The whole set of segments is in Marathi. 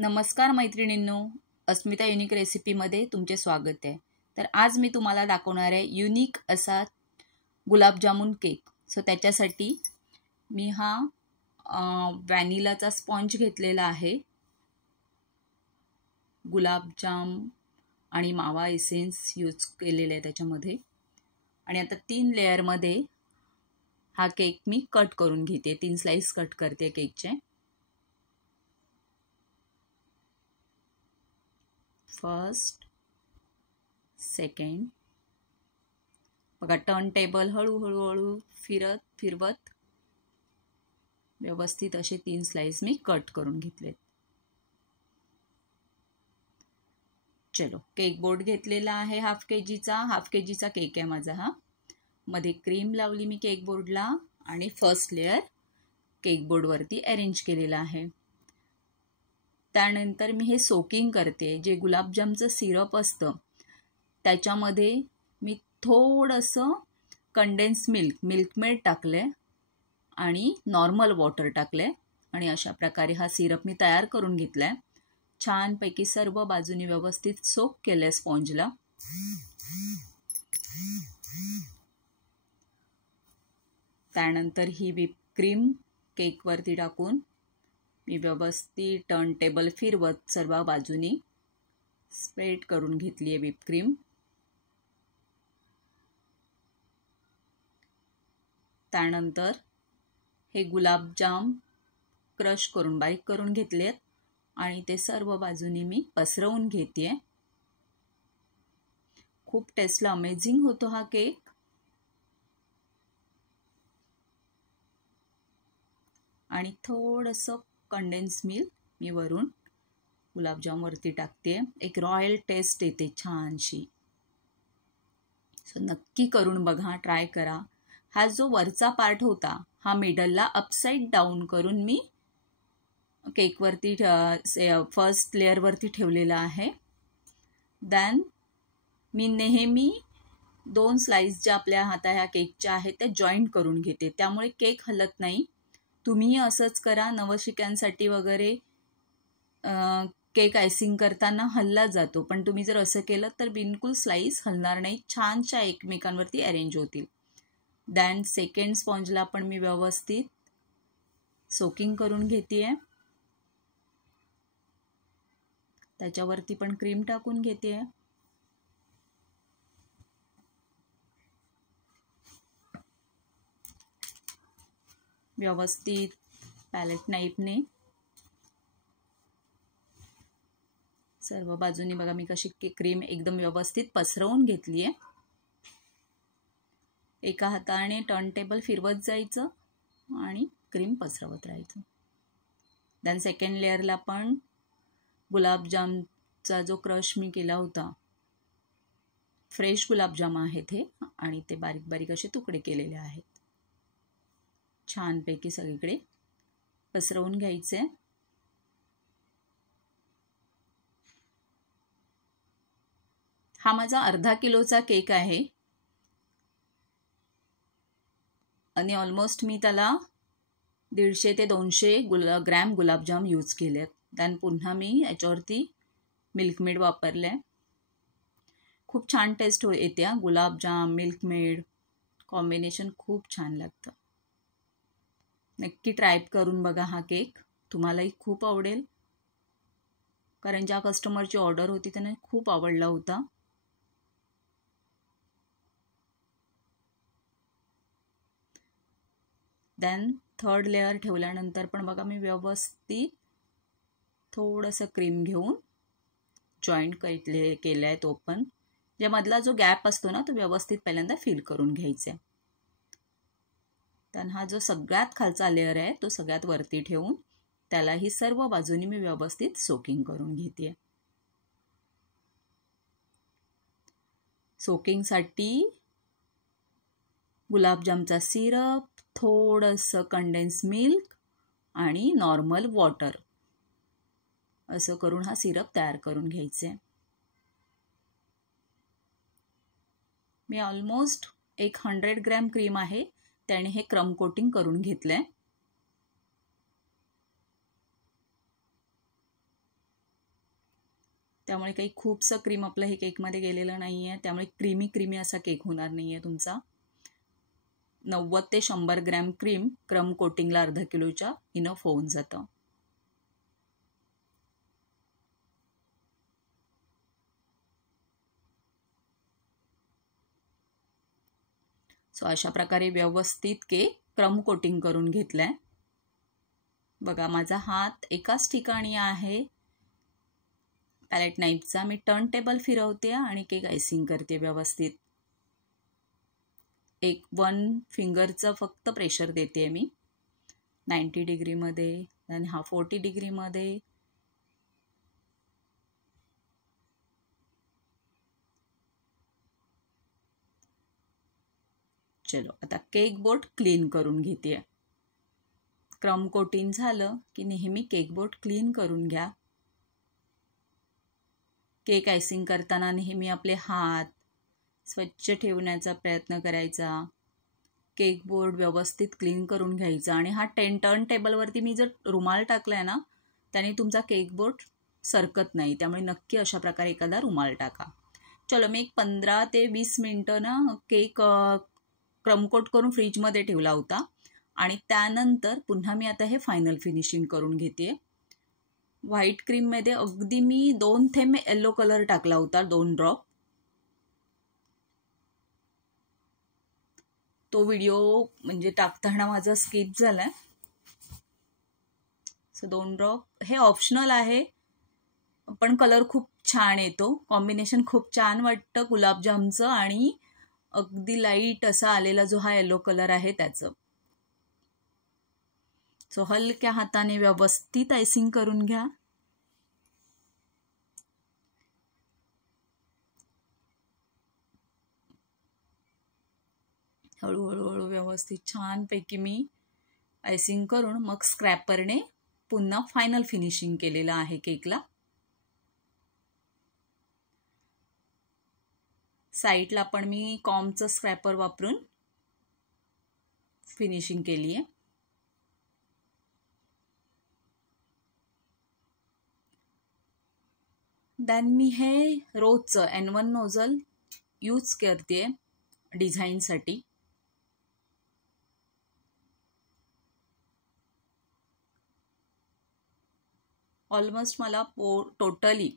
नमस्कार मैत्रिणींनो, अस्मिता युनिक रेसिपीमध्ये तुमचे स्वागत आहे। तर आज मी तुम्हाला दाखवणार आहे युनिक असा गुलाबजामुन केक। सो त्याच्यासाठी मी हा व्हॅनिलाचा स्पॉन्ज घेतलेला आहे, गुलाबजाम आणि मावा एसेन्स यूज केलेले आहे त्याच्यामध्ये। आणि आता 3 लेयरमध्ये हा केक मी कट करून घेते, 3 स्लाइस कट करते केकचे। फर्स्ट, सेकंड, बघा टर्न टेबल हळूहळू फिरवत व्यवस्थित असे 3 स्लाइस मी कट करून घेतलेत। चलो, केक बोर्ड घेतलेला आहे हाफ केजीचा केक आहे माझा हा। मध्ये क्रीम लावली मी केक बोर्डला आणि फर्स्ट लेयर केक बोर्ड वरती अरेंज केलेला आहे। त्यानंतर मी हे सोकिंग करते, जे गुलाबजामचं सिरप असतं त्याच्यामध्ये मी थोडंसं कंडेन्स मिल्कमेड टाकले आणि नॉर्मल वॉटर टाकले आणि अशा प्रकारे हा सिरप मी तयार करून घेतलाय। छानपैकी सर्व बाजूनी व्यवस्थित सोक केलंय स्पॉन्जला। त्यानंतर ही व्हिप क्रीम केक वरती टाकून मी व्यवस्थित टर्न टेबल फिरवत सर्व बाजूनी स्प्रेड करून घेतली आहे व्हिप क्रीम। त्यानंतर हे गुलाबजाम क्रश करून बारीक करून घेतलेत आणि ते सर्व बाजूनी मी पसरवून घेते। खूप टेस्टला अमेझिंग होतो हा केक। आणि थोडंसं कंडेन्स मिल्क मी वरून गुलाबजाम वरती टाकते, एक रॉयल टेस्ट येते छानशी। सो नक्की करून बघा, ट्राय करा। हा जो वरचा पार्ट होता हा मिडलला अपसाइड डाऊन करून मी केक वरती फर्स्ट लेयर वरती ठेवलेला आहे। देन मी नेहमी 2 स्लाइस ज्या आपल्या ह्या केकच्या आहेत त्या जॉईंट करून घेते, त्यामुळे केक हलत नाही। तुम्ही असंच करा, नवशिक्यांसाठी वगैरे केक आयसिंग करताना हल्ला जातो, पण तुम्ही जर असं केलं तर बिलकुल स्लाइस हलणार नाही, छानशा एकमेकांवरती अरेंज होतील। देन सेकंड स्पॉन्जला पण मी व्यवस्थित सोकिंग करून घेतेय, त्याच्यावरती पण क्रीम टाकून घेतेय। व्यवस्थित पॅलेट नाईफने सर्व बाजूनी बघा मी कशी क्रीम एकदम व्यवस्थित पसरवून घेतली आहे। एका हाताने टर्न टेबल फिरवत जायचं आणि क्रीम पसरवत राहायचं। देन सेकंड लेयरला पण गुलाबजामचा जो क्रश मी केला होता, फ्रेश गुलाबजाम आहेत हे आणि ते बारीक बारीक असे तुकडे केलेले आहेत, छानपैकी सगळीकडे पसरवून घ्यायचे। हा माझा अर्धा किलोचा केक आहे आणि ऑलमोस्ट मी त्याला 150 ते 200 ग्रॅम गुलाबजाम यूज केलेत। देन पुन्हा मी याच्यावरती मिल्कमेड वापरले। खूप छान टेस्ट येते, गुलाबजाम मिल्कमेड कॉम्बिनेशन खूप छान लागतं। नक्की ट्राय करून बघा हा केक, तुम्हालाही खूप आवडेल, कारण ज्या कस्टमरची ऑर्डर होती त्यांना खूप आवडला होता। देन थर्ड लेयर ठेवल्यानंतर पण बघा मी व्यवस्थित थोडंसं क्रीम घेऊन जॉईंट केलंय, तो पण ज्यामधला जो गॅप असतो ना तो व्यवस्थित पहिल्यांदा फिल करून घ्यायचा। तर हा जो सगळ्यात खालचा लेयर आहे तो सगळ्यात वरती ठेवून त्यालाही सर्व बाजूनी मी व्यवस्थित सोकिंग करून घेते। सोकिंगसाठी गुलाबजामचा सिरप, थोडंसं कंडेन्स मिल्क आणि नॉर्मल वॉटर असं करून हा सिरप तयार करून घ्यायचे। मी ऑलमोस्ट 100 ग्रॅम क्रीम आहे त्याने हे क्रम कोटिंग करून घेतलंय। त्यामुळे काही खूपसं क्रीम आपलं हे केकमध्ये गेलेलं नाही आहे, त्यामुळे क्रीमी असा केक होणार नाही आहे तुमचा. 90 ते 100 ग्रॅम क्रीम क्रम कोटिंगला अर्धा किलोच्या इनफ होऊन जातं. सो अशा प्रकारे व्यवस्थित केक क्रम कोटिंग करून घेतलाय. बघा माझा हात एकाच ठिकाणी आहे पॅलेट नाईफचा. मी टर्न टेबल फिरवते आणि केक आयसिंग करते व्यवस्थित. 1 फिंगरचं फक्त प्रेशर देते मी 90 डिग्रीमध्ये आणि हा 40 डिग्रीमध्ये. चलो आता केक बोर्ड क्लीन करून घेते. क्रम कोटिंग झालं की नेहमी केक बोर्ड क्लीन करून घ्या. केक आयसिंग करताना नेहमी आपले हात स्वच्छ ठेवण्याचा प्रयत्न करायचा. केक बोर्ड व्यवस्थित क्लीन करून घ्यायचा. आणि हा टर्न टेबलवरती मी जर रुमाल टाकलाय ना त्याने तुमचा केक बोर्ड सरकत नाही, त्यामुळे नक्की अशा प्रकारे एखादा रुमाल टाका. चलो मी एक 15 ते 20 मिनिटं ना केक क्रमकोट करून फ्रीजमध्ये ठेवला होता आणि त्यानंतर पुन्हा मी आता हे फायनल फिनिशिंग करून घेते. व्हाईट क्रीममध्ये अगदी मी 2 थेंब येलो कलर टाकला होता, 2 ड्रॉप. तो व्हिडिओ म्हणजे टाकताना माझा स्किप झालाय. सो 2 ड्रॉप हे ऑप्शनल आहे, पण कलर खूप छान येतो. कॉम्बिनेशन खूप छान वाटतं गुलाबजामचं आणि अगदी लाईट असा आलेला जो हा येलो कलर आहे त्याचं. सो हलक्या हाताने व्यवस्थित आयसिंग करून घ्या. हळूहळू व्यवस्थित छानपैकी मी आयसिंग करून मग स्क्रॅपरने पुन्हा फायनल फिनिशिंग केलेलं आहे केकला. साईडला पण मी कॉमचं स्क्रॅपर वापरून फिनिशिंग केली आहे. देन मी हे रोजचं N1 नोझल यूज करते डिझाईनसाठी. ऑलमोस्ट मला टोटली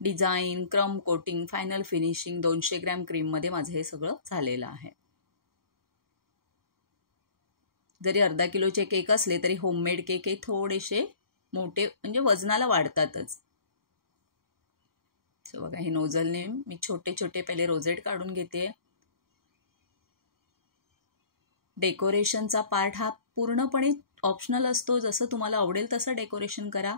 डिझाईन, क्रम कोटिंग, फायनल फिनिशिंग 200 ग्रॅम क्रीममध्ये माझं हे सगळं झालेलं आहे. जरी अर्धा किलोचे केक असले तरी होममेड केक हे थोडेसे मोठे म्हणजे वजनाला वाढतातच. सो बघा हे नोझलने मी छोटे छोटे पहिले रोजेट काढून घेते. डेकोरेशनचा पार्ट हा पूर्णपणे ऑप्शनल असतो, जसं तुम्हाला आवडेल तसं डेकोरेशन करा.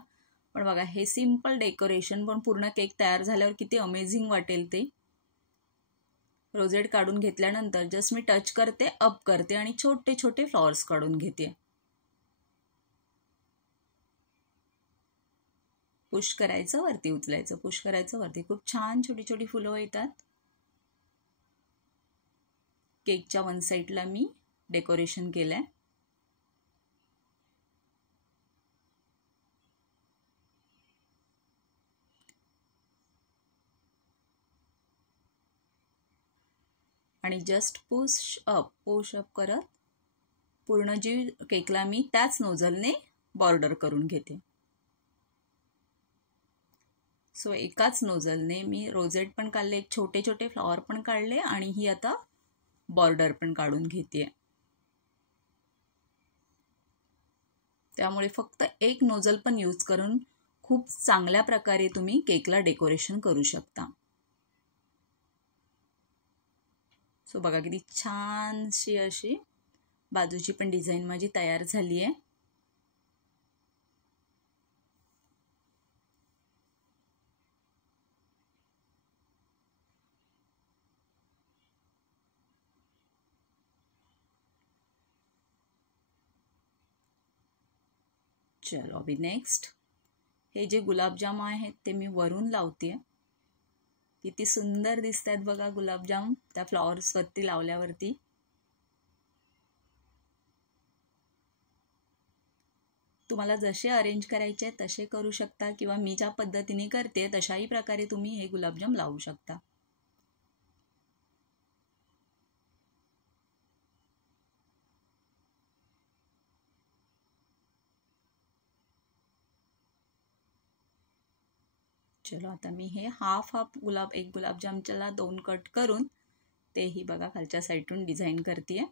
पण बघा हे सिम्पल डेकोरेशन पण पूर्ण केक तयार झाल्यावर किती अमेझिंग वाटेल ते. रोजेट काढून घेतल्यानंतर जस्ट मी टच करते, अप करते आणि छोटे छोटे फ्लॉवर्स काढून घेते. पुश करायचं वरती उचलायचं, पुश करायचं वरती. खूप छान छोटी छोटी फुलं येतात. केकच्या 1 साईडला मी डेकोरेशन केलंय. आणि जस्ट पुश अप करत पूर्ण जी केकला मी त्याच नोझलने बॉर्डर करून घेते. सो एकाच नोझलने मी रोजेट पण काढले, छोटे छोटे फ्लॉवर पण काढले आणि ही आता बॉर्डर पण काढून घेते. त्यामुळे फक्त एक नोझल पण यूज करून खूप चांगल्या प्रकारे तुम्ही केकला डेकोरेशन करू शकता. सो बघा किती छानशी अशी बाजूची पण डिझाईन माझी तयार झाली आहे. चलो अभी नेक्स्ट हे जे गुलाबजाम आहेत ते मी वरून लावते. किती सुंदर दिसत आहेत बघा गुलाबजाम त्या फ्लॉवर्सवरती लावल्यावरती. तुम्हाला जसे अरेंज करायचे तसे करू शकता किंवा मी ज्या पद्धतीने करते तशाही प्रकारे तुम्ही हे गुलाबजाम लावू शकता. चलो आता मी हे हाफ एक गुलाबजामच्याला 2 कट करून तेही बघा खालच्या साईडून डिझाईन करते.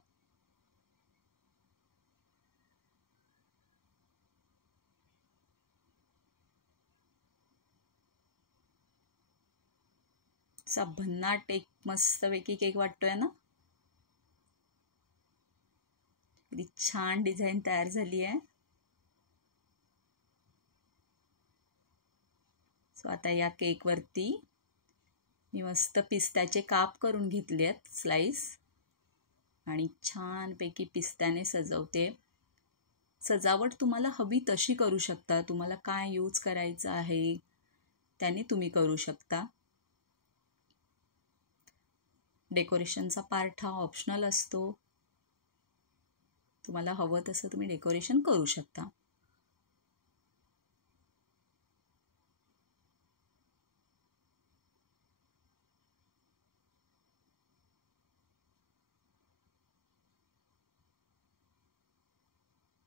असा भन्नाट एक मस्तपैकी केक वाटतोय ना. किती छान डिझाईन तयार झाली आहे. सो आता या केकवरती मी मस्त पिस्त्याचे काप करून घेतले आहेत स्लाइस आणि छानपैकी पिस्त्याने सजवते. सजावट तुम्हाला हवी तशी करू शकता. तुम्हाला काय यूज करायचं आहे त्याने तुम्ही करू शकता. डेकोरेशनचा पार्ट हा ऑप्शनल असतो. तुम्हाला हवं तसं तुम्ही डेकोरेशन करू शकता.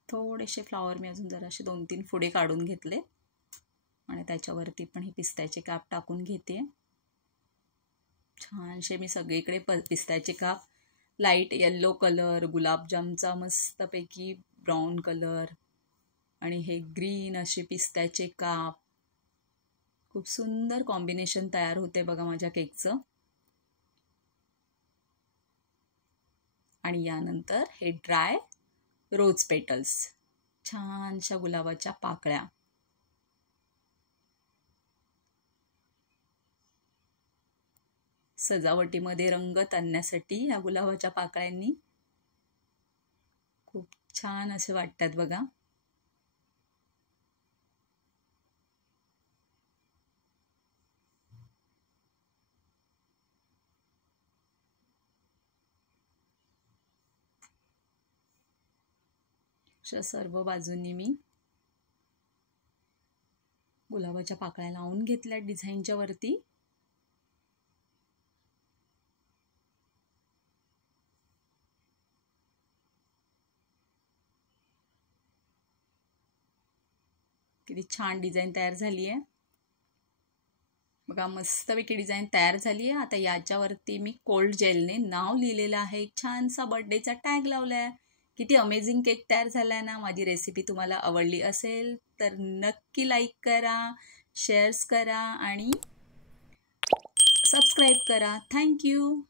थोडेसे फ्लावर मी अजून जरासे 2-3 फुडे काढून घेतले आणि त्याच्यावरती पण हे पिस्त्याचे काप टाकून घेते. छानसे मी सगळीकडे पिस्त्याचे काप, लाईट येल्लो कलर, गुलाबजामचा मस्तपैकी ब्राऊन कलर आणि हे ग्रीन असे पिस्त्याचे काप. खूप सुंदर कॉम्बिनेशन तयार होते बघा माझ्या केकचं. आणि यानंतर हे ड्राय रोज पेटल्स, छानशा गुलाबाच्या पाकळ्या. सजावटीमध्ये रंगत आणण्यासाठी या गुलाबाच्या पाकळ्यांनी खूप छान असे वाटतात बघा. अशा सर्व बाजूंनी मी गुलाबाच्या पाकळ्या लावून घेतल्या डिझाईनच्या वरती. किती छान डिझाईन तयार झाली आहे बघा. मस्तपैकी डिझाईन तयार झाली आहे. आता याच्यावरती मी कोल्ड जेलने नाव लिहिलेलं आहे. एक छानसा बर्थडेचा टॅग लावलाय. किती अमेझिंग केक तयार झालाय ना. माझी रेसिपी तुम्हाला आवडली असेल तर नक्की लाईक करा, शेअर्स करा आणि सबस्क्राईब करा. थँक्यू.